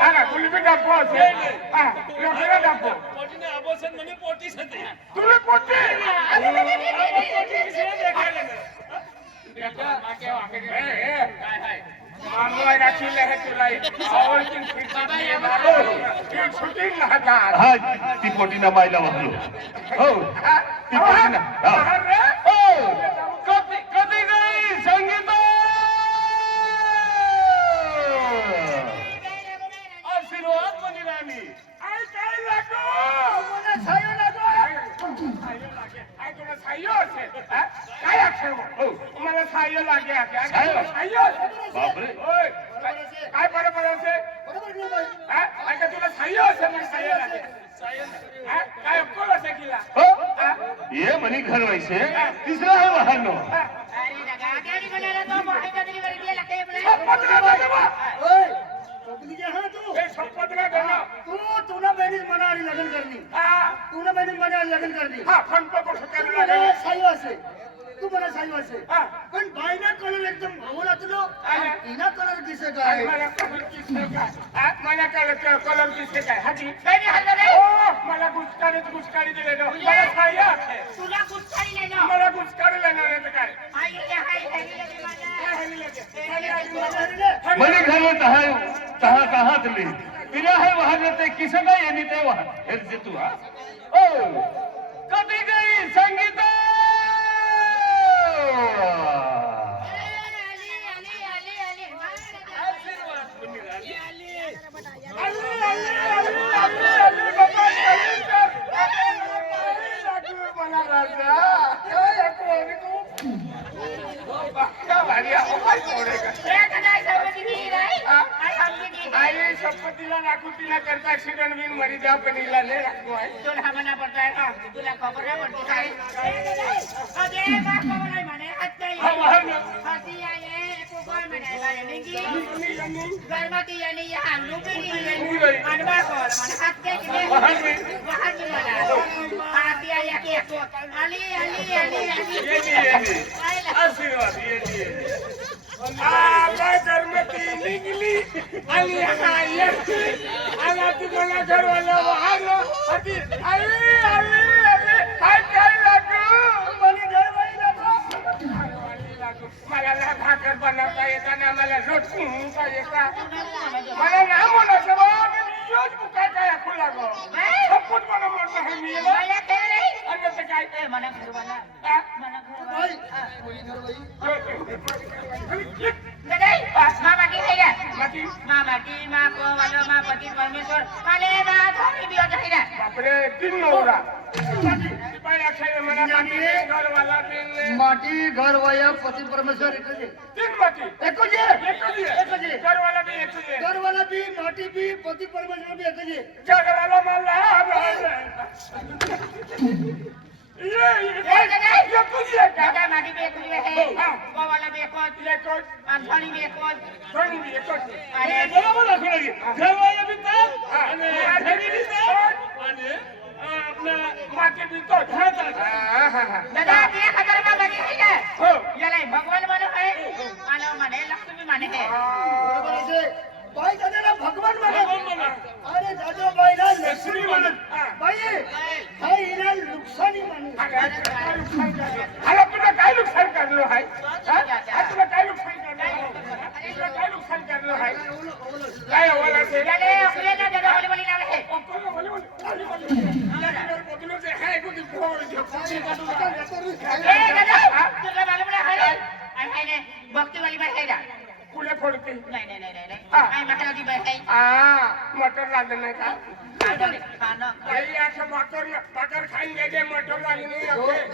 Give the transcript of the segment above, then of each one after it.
হ্যাঁ, কুলিপিটা বস লোকেরা ডাকো তুমি পটি মামলায় ভালো ছুটি পটি না। মাইলা বন্ধু হ্যাঁ, ও তি পটি না হ্যাঁ। एकदम कलर कलर दिसत आहे. हाजी. नाही हल्ला मला गुस्कारीत गुस्कारी दिले मला खाय तुला गुस्कारी मला गुस्कारी लागणार काय? ते वाह कधी गई संगीता? संपत्तीला राखू तिला करता ऍक्सिडेंट बिन मरी द्या पण हिला नाही राखू आहे तुला हवाना पडताय का तुला खबर नाही पडते काय गर्भवती यानी यहाँ अनवा कर मन हाथ के वहाँ की मना आतिया या के अली अली अली अली आशीर्वाद ये दिए आला गर्भवती निकली अली यहाँ ये आला तुम्हारा घर वाला वहाँ लो अभी अरे अरे બનાવતા હતા ને અમારે લોટકું મૂકતા હતા મને ના બોલો છો રોજ મૂકા કયા ખુલાગો સપોર્ટ મને મળતો હે મિયે અને તો કાઈ એ મને ફરવાના મને ફરવાના કોઈ નર ભાઈ પરમેશ્વર. અને ના થઈ ગયો બાપરે કિન્નો જ્ઞાની માટી ઘર વાયા પતિ પરમેશ્વર એક જ એક જ એક જ ઘર વાલા બી માટી બી પતિ પરમેશ્વર બી એક જ જગ વાલો મલ્લા દાદા માટી બી એક જ હે વાલા બી એક જ એક જ ધણી બી એક જ ધણી બી એક જ બોલો બોલો ઘર વાયા બી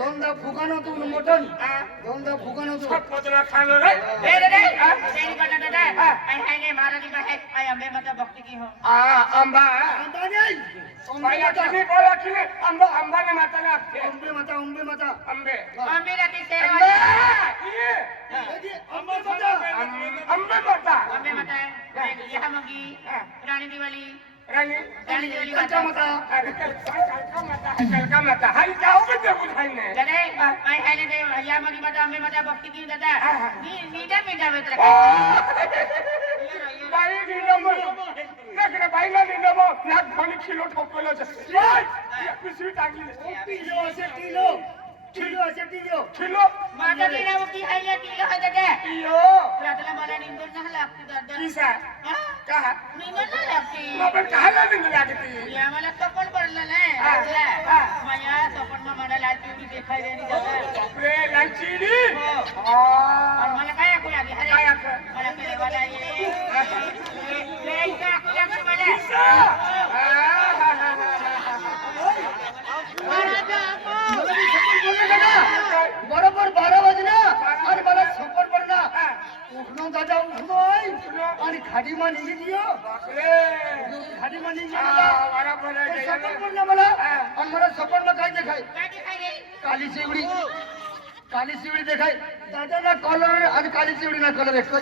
ধন্দা ফুকানো তো মটন। ধন্দা ফুকানো তো সব কতলা খাবে রে। এ রে রে তেরি রানী দিওয়ালি। અંબે ઠોકેલો છે. અંબે માતા અંબે છિલ્લો હશે પીજો છિલ્લો માતા પીના મુકી હાઈ લે પીલો હે જગે પીઓ રાતલા મને નીંદર ના લાગતી મને સપન ઉઠનો દાદા ઉઠનો અને ખાડીમાં નીકળી ગયો. ખાડીમાં નીકળી ગયો. સપન પણ ના મળે અને મને સપનમાં કાંઈ દેખાય? કાલી સીવડી કાલી સીવડી દેખાય. દાદાના કલર અને કાલી સીવડીના કલર એક જ.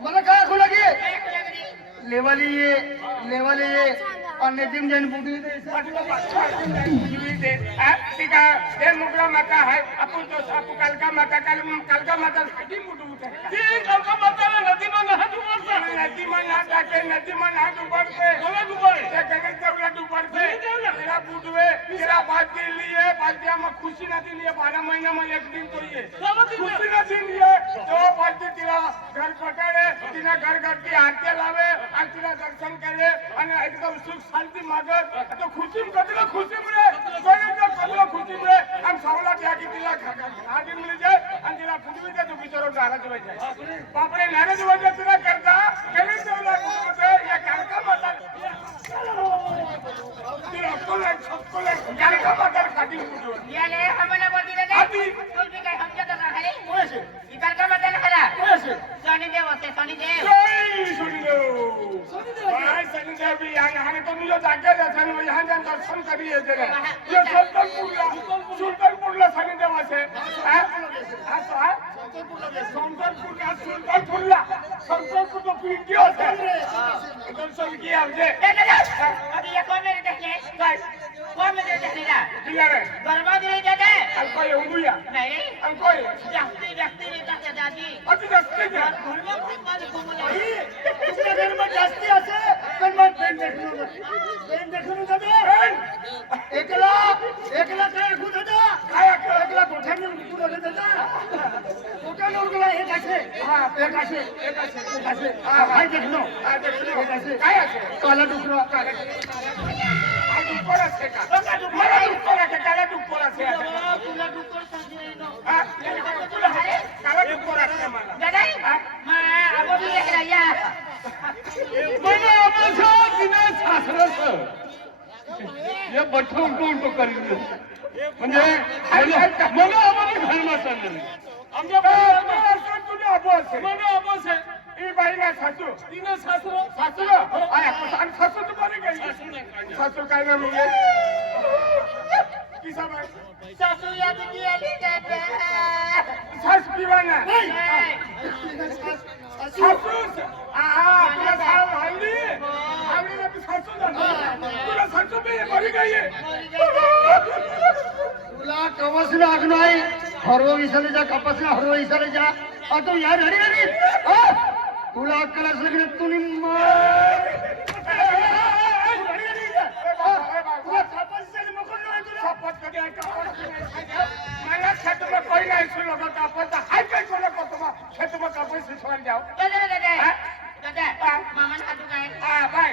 મને કાંઈ આખું લાગી. લેવા લઈએ લેવા લઈએ. અને જીમ જઈને બુડી દે આટલો પાછો બુડી દે આ ટીકા એ મુગલા માતા હે આપું તો આપુ કલકા માતા કલ કલકા માતા સાડી મુડું ઉઠે જી કલકા માતા નદી માં ના ડૂબડશે નદી માં ના ડાકે નદી માં ના ડૂબડશે કોને ડૂબડે એ જગત દેવલા ડૂબડશે એરા બુડવે એરા બાદ કે લીએ બાદિયા માં ખુશી નથી લીએ. 12 મહિના માં એક દિન તો ખુશી નથી લીએ. જો બાદ તેરા ઘર પટાડે તેના ઘર ઘરથી આરતી લાવે અને તેના દર્શન કરે અને એકદમ સુખ শান্তি মাगत तो खुशी कतलो खुशी रे गणित कतलो खुशी रे हम सवला त्यागी दिला आगे मिले जाए आणि तिला फुटवी त्या दुखीचोर झाला दिवाय जाय बापरे नाना दिवाय जाय तुला करता गणित सवला कुठे या कालका माता तिला अक्कल आहे छक्कल आहे कालका माता खाटी फुटून याले हमने बोल दिले आधी बोल भी काय समजत नाही कोण असेल ही कालका माता खाला कोण असेल सनी देव असे सनी देव भी यहाँ यहाँ तो मुझे जाके जैसे मैं यहाँ जान दर्शन करिए जगह ये सुल्तानपुरला सुल्तानपुरला सनी देवा से हाँ तो है सुल्तानपुरला सुल्तानपुरला सुल्तानपुर तो पीटी हो से दर्शन किया हमसे अरे ये कौन मेरे देखने कौन मेरे देखने जा दिया रे बर्बाद नहीं जाते हमको ये हुआ नहीं हमको ये जाती जाती नहीं जाती जाती अच्छी जाती घर में बहुत मालूम हो एकला एकला काय कुठे जा काय एकला एकला गोठ्याने कुठे जा गोठ्याने उरगला एक असे हा एक असे एक असे एक असे हा काय देखनो काय देखनो एक असे काय असे काला डुकरो काला आज ऊपर असे का काला डुकरो ऊपर असे काला डुकरो असे तुला डुकरो सांगितलं नो हा तुला हाय काला डुकरो असे मला दादा मा आपण एकला या मला आपण नाही सासऱ्याच हे बठ्ठा उलटो उलटो करीत म्हणजे मला आम्हाला घालमा चाललं आमच्या तुम्ही अबोस मला अबोस आहे ही बाईला सासू तिनं सासू सासू आणि सासू तुम्हाला काही सासू काय ना म्हणजे किसा बाई सासू या दिली आली सास पिवाना सासू आ आपल्या सास हल्ली तुला कवसन आग नाही हरव विसरले जा कपासन हरव विसरले जा आता यार हरी हरी तुला अक्कल असलं की तुम्ही मला शेतमा पहिले ऐकू नका कापड हाय काय करू नका तुम्हा शेतमा कापड शिसवायला जाऊ मामा साधू काय हा बाय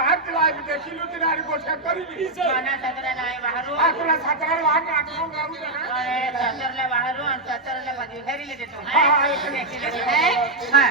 હાથ લાગે કિલો નારી ગોઠા કરી દીધી. છે કોના સતરાને આય વાહરો. આ કોના સતરાને વાહર આટલું ગાવું છે હા? સતરલે વાહરો અને સતરલે બધું ઘરી લીધું હા હા એક કિલો હે. હા?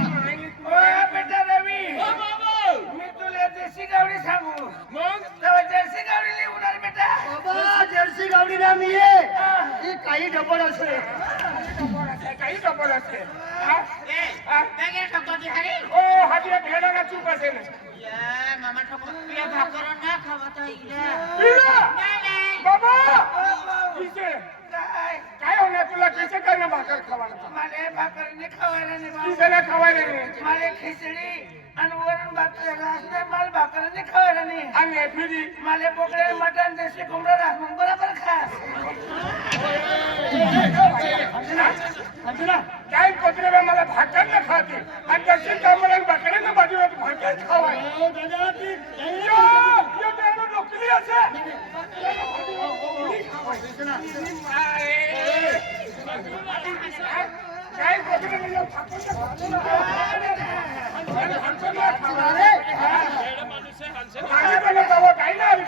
બદનામી એ એ કઈ ડબલ હશે કઈ ડબલ હશે ખાવાના મારે ખીચડી અને વરણ ભાત માલ ભાકર ને અને ફરી માલે પોકડે મટન દેશી કુમડો રાખવું બરાબર ખાસ. ટાઈમ કોતરે મારે ભાકર ન ખાતી. અને દક્ષિણ કામડે બકરે ને બાજુ ભાકર ખાવાય નોકરી હશે ટાઈમ કોતરે ભાકર ખાવાય মাঝে বলে বাবু তাই না আমি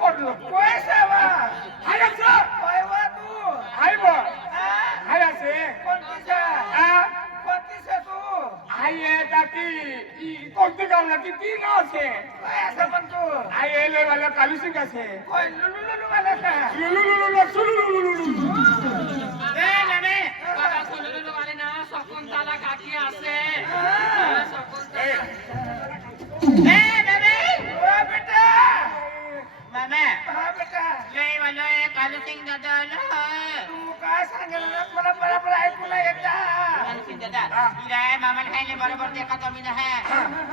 করল কয়েছে আছে কয়বা তু আইব কি নাকি তিন আছে আছে কই লুলু এ নানে বাবা লুলু লুলু वाले मामा हा बेटा लय वालो कालू सिंग दादा आलो. तू काय सांगेल मला बरोबर ऐकून एकदा कालू सिंग दादा गाय मामा नाही बरोबर देखा कमी नाही.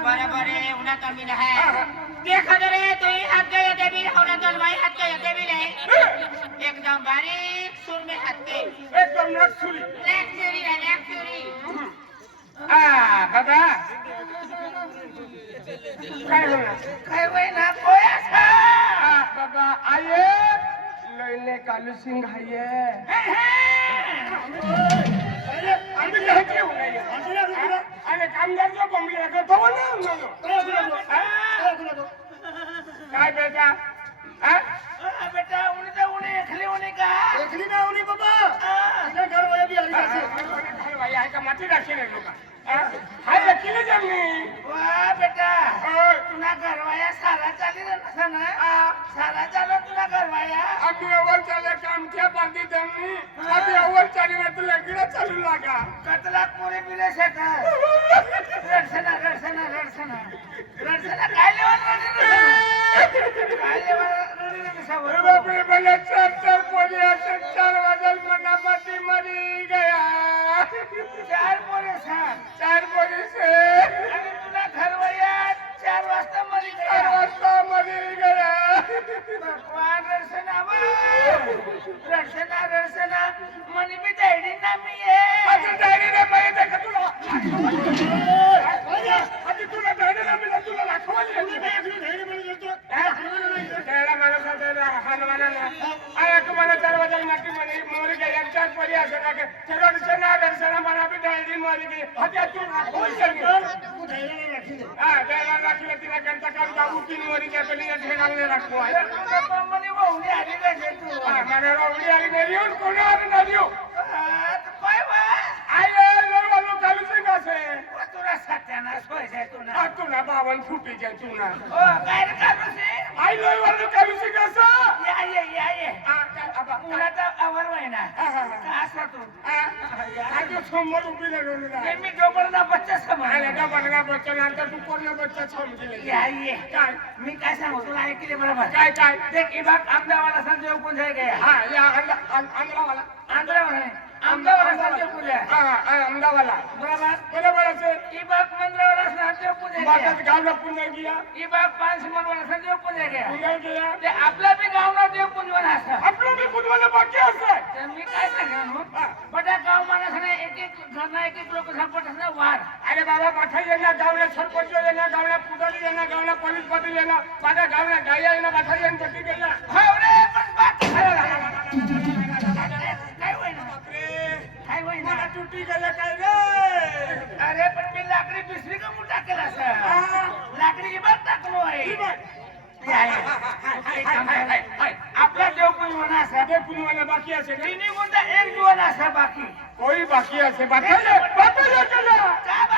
बरोबर आहे उन्हा कमी नाही. देखा रे तू हात गय येते बी होणार तर माई हात गय येते बी नाही एकदम बारीक सूर में हात के एकदम लॅक सुरी लॅक सुरी लॅक सुरी आ बाबा કહેવાય ના કોઈ બાબા આયે લઈને કાલુસિંહ આયે અમે કહે કેવું નહીં અને કામદાર જો બમલી રાખો તો ના બેટા હા બેટા ઉને તો ઉને એકલી ઉને કા એકલી ના ઉને બાબા ઘર વાયા બી આવી જશે ઘર વાયા હે કા માટી રાખીને લોકો वा बेटा. तुला घरवाया सारा चालेल नसा ना? सारा चालला तुला घरवाया? आम्ही अव्वल चालले की आमच्या पार्टी जमली आम्ही अव्वल चालली ना तुला गिडा कतला पुरे बिले शेका रडसना रडसना रडसना. रडसना काय लेवल रडसना चार चार पोली चार वाजल. पण फुटेच्या चुना. आई वर्ण कमी कसं कुणाचा आवर बच्चा बनगा बच्चा नंतर तू कोणला बच्चा या ये. काय? मी काय सांगू काय काय? ते इबाग आमदावाला संजय कोण जाय हा या आंध्रावाला आंध्रावाला अहमदाबाद असणार पूजा अहमदाबाद बोला बोलायचं ही बाग मंदिरावर असणार देव पूजा गावला पुण्या गया ही बाग पाच मनवर असणार देव पूजा गया गया ते आपला बी गावला देव पूजवन असतं? आपलं बी पूजवायला बाकी एक एक घरना एक एक लोक सापडत असणार वार. अरे बाबा पाठा येणार गावला सरपंच पोलीस पाटील येणार माझ्या गावला गाया येणार पाठा येणार पती गेला लाकडी दुसरी का मोठा केला બાકી હશે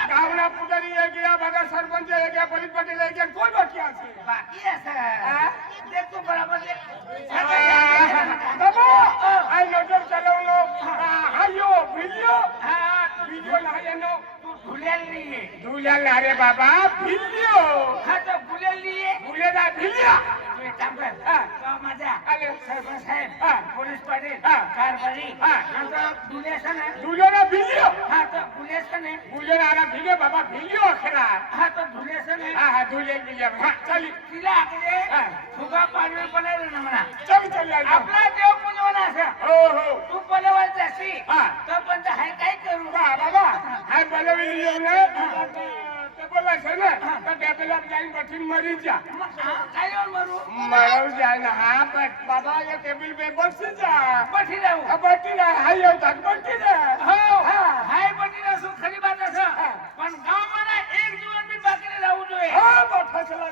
ગામના પુજારી એ ગયા સરપંચ એ ગયા પટેલ કોઈ બાકી હશે બાકી હશે દેખતો બરાબર આ નજર ચલાવનો હાયો વિડિયો વિડિયો લાયનો गुल्यांनी गुल्याला अरे बाबा भिल्ल्यो हा तर गुल्याली गुल्याला भिल्ल्या पोलीस पाटील कारभारी. दुजोना भिलियो. हा तो भुलेसन है दुजोना आरा बाबा भिलियो अखरा. हा तो भुलेसन है हा हा दुजे भिलियो. हा फुगा पाडवे पडेल म्हणा. चल चल आपला देव पुजवना असं? हो हो. तू पलवाय तो पण हाय काय करू? बाबा. हाय पलवी છે ને તે બે પેલા જઈને પછી મરી જા. કાંઈ મારું જાય ને હા બાબા એ ટેબલ પે બસી જા. પછી રહું આ બટી રે હાઈ આવ તક બટી રે હા. હા હાય બની રહ્યો ખરી વાત છે. પણ ગામમાં એક જીવન બી બાકી રહેવું જોઈએ. હા બાપા ચલા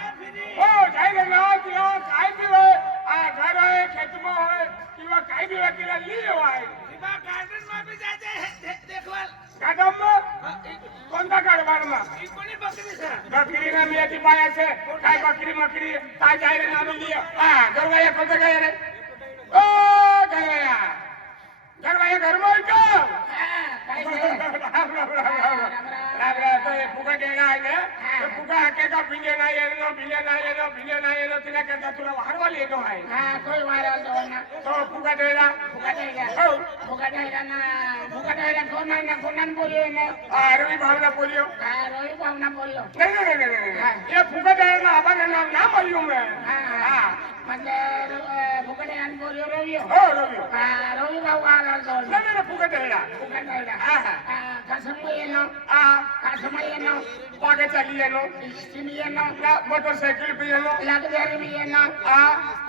हो काय करणार तिला काय दिलंय घर आहे खेतमा होय किंवा काय दिलं तिला लिव आहे तिला गार्डन माफी जायचे देखवाल कादम कोणता कारभार मा कोणी बकरी बकरी ना बकरी मकरी काय जाहीर ना मी लिय हा गरवाया कोणता काय रे ओ गरवाया गरवाया गरवाय का राम राम तुका हाकेचा भिले नाही येलो भिले नाही येलो भिले नाही येलो तिला करता तुला वारवाल येतो आहे हा तोय वारवाल तो ना तो फुका देला फुका देला हो फुका देला ना फुका देला कोण नाही ना कोणान बोलियो ना रवि भावना बोलियो हा रवि भावना बोलियो नाही नाही नाही ये फुका देला ना आबा ना ना बोलियो मैं हां हां ಮತ್ತೆ ಪುಕಟೆ ಅನ್ಬೋದು ರವಿ ರವಿ ನಾವು ಕಾಲ ಪುಕಟೆ ಹೇಳ ಪುಕಟೆ ಹೇಳ ಕಸಮಯ್ಯನು ಕಸಮಯ್ಯನು ಪಾಗೆ ಚಲಿಯನು ಸಿಮಿಯನು ಮೋಟರ್ ಸೈಕಲ್ ಬಿಯನು ಲಗ್ ಧರ್ಮಿಯನು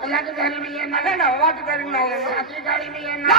ಲಗ್ ಧರ್ಮಿಯನು ಅದೇ ನಾವು ವಾಟು ಧರ್ಮಿಯನು ಅತಿ ಧರ್ಮಿಯನು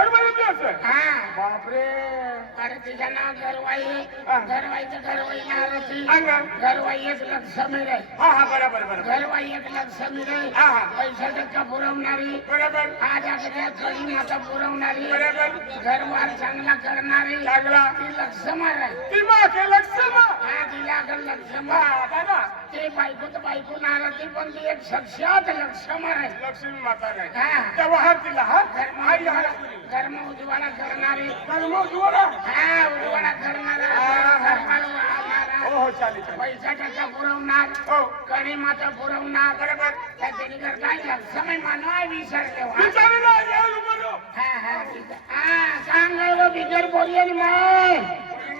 गरवाईची असं बापरे. अरे तिचं नाव गरवाई गरवाईचं गरवाई नारसी अंगा. एक लाख समीर आहे एक लाख समीर हा, हा. पुरवणारी. बरोबर. आज आपल्या कळीने आता पुरवणारी. बरोबर. घरवार चांगला करणारी. चांगला. ती लक्ष्मण आहे ती मा के लक्ष मा. हा तिला लक्ष्मण दादा. ते बायको तर बायको नाराजी पण एक साक्षात लक्ष्मण आहे. लक्ष्मी माता धर्म आई उज्ज्वला- हा उज्ज्वला करणारा. पैसा टक्का पुरवणार? हो. कणी पुरवणार? बरोबर. त्या देणीकर काय झालं? समय मानवाय हा? सांग गं, बिगर बोलले नाही.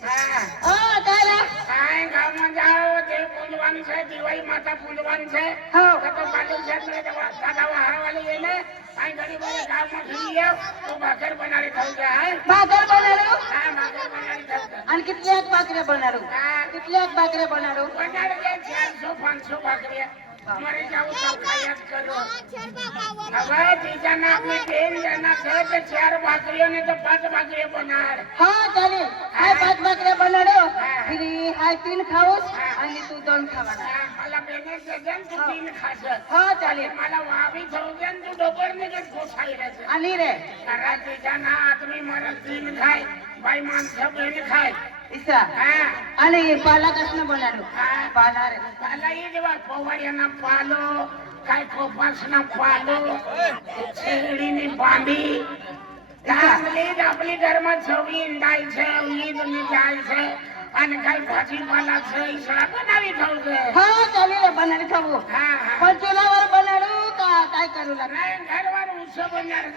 ઓ તારા. કાંઈ ગામમાં જાઓ તે પૂજવાન છે દિવાળી માતા પૂજવાન છે. હો. તો તો છે તો દાદા કાંઈ ગામમાં ફરી તો ભાકર બનાવી ખાવ છે હા. ભાગર હા ભાકર બનાવી ખાવ અને કેટલાક ભાકરે બનાડું હા. કેટલાક ભાકરે બનાડું બનાવી ચારસો પાંચસો ભાકરી મરી જાઉં હા. ચાલે. હા વાવી રે તારા જીજાના આદમી મારા તીન ભાઈ માણસ બેન ખાય. ઈસા અને એ પાલા કસને બનાડો પાલા રે. પાલા એ જેવા કોવાડિયાના પાલો કાંઈ કપાસના પાલો શેરડીની બાંધી આપણી આપણી ઘરમાં છવ્વીસ દાય છે ઈદની જાય છે અને કાંઈ ભાજીપાલા છે ઈ સડા બનાવી થવું છે. હા ચાલી રે બનાડી કાંઈ કરું લાગે ઊંચો બનાડ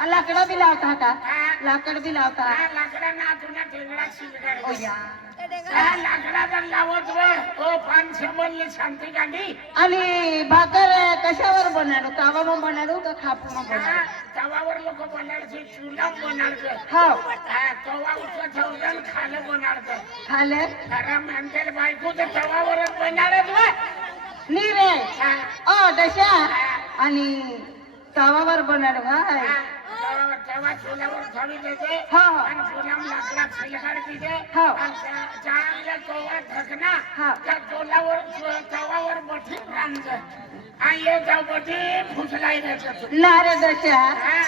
लाकडा बी लावता का? लाकड बी लावता. लाकडांना लावत ओ शांती आणि भाकर कशावर बनाडू मग बनाडू का खापून बनाडू तवावर लोक बनाडचे चुला बनाडचं हाव हा, हो. खालं खाले? म्हणते बायको तर तवावर बनाडत व नी रे. ओ दशा. आणि तवावर बनाडू हा. गावावर ठेवा चुल्यावर थोडी देते हो, हो. आणि चुल्यावर लाकडात शिलगाड देते हो. आणि त्या- हो. चांगल्या तोवा ढकना हो. त्या चुल्यावर तवावर मोठी रांज आणि एक जाऊ मोठी फुसलाई देते तू. नारदाच्या हा.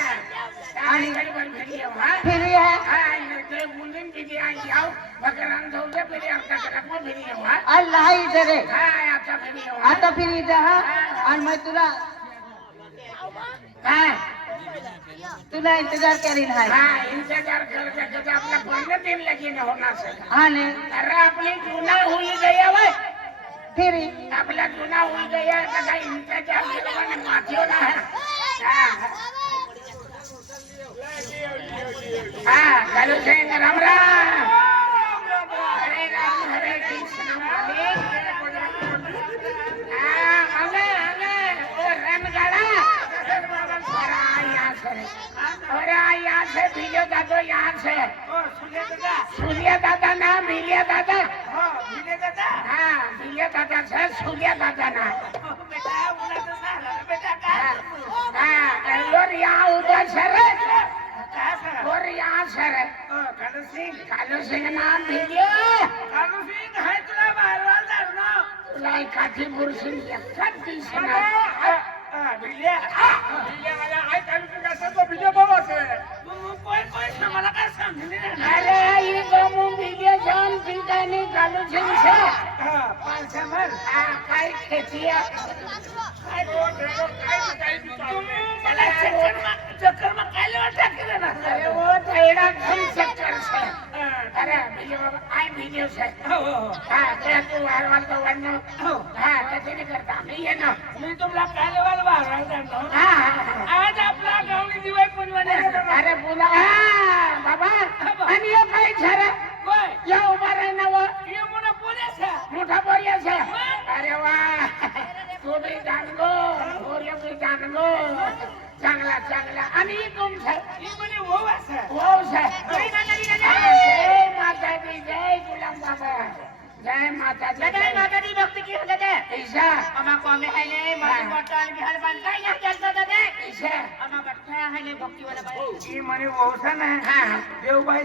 आणि घरीवर घरी येऊ, हा? फिरी हा, आणि ते मुलीं किती आहे, याव. भगरान जाऊ दे, घरी अर्धा करा, मग घरी येऊ, हा? अल्ला इधरे हा, आता घरी येऊ, हा? आता फिरी जा हा. आणि मग तुला काय तुला इंतजार करीन हाय हाँ इंतजार कर करके तो अपने पंद्रह दिन लगी न होना सका हाँ ने अरे अपनी गुना हुई गया वे फिर अपना गुना हुई गया है तो इंतजार करवाने माथियो ना है हाँ कल से राम राम છે અરે આ યા છે બીજો દાદો યા છે સૂર્ય દાદા ના મિલિયા દાદા હા મિલિયા દાદા છે સૂર્ય દાદા ના હા એલો રિયા ઉભા છે રે ઓ રિયા છે રે भिल्या भिल्या मला आहे तालुक्यात असं तो भिल्या भाऊ असेल कोण कोण मला काय समजले अरे ही गमून भिल्या जाऊन भिल्याने घालू जिंशा पावसावर काय खेती काय तो? काय काय मला चक्कर मग काय वाटतं म्हणजे हो, हो, हो. मी तुम्हाला पहलवान वाढवायला हा आज आपला अरे बोला. बाबा आणि हे काय झालं? होय. या उभा राहणार हे मोठा पोलीस आहे. अरे वा. तो भी जाणलो बोरिया जाणलो. चांगला चांगला. आणि तुमचं? हे म्हणे ओवास आहे. हो सर ना માતાજી જય ગુલામ બાબા. જય માતાજી જય માતાજી ભક્તિ કી દાદા ઈશા. અમા કોમે હાલે મારી બોટલ બિહાર બંધ કઈ ના ચાલતો દાદા ઈશા. અમા બઠા હાલે ભક્તિ વાળા ભાઈ હા.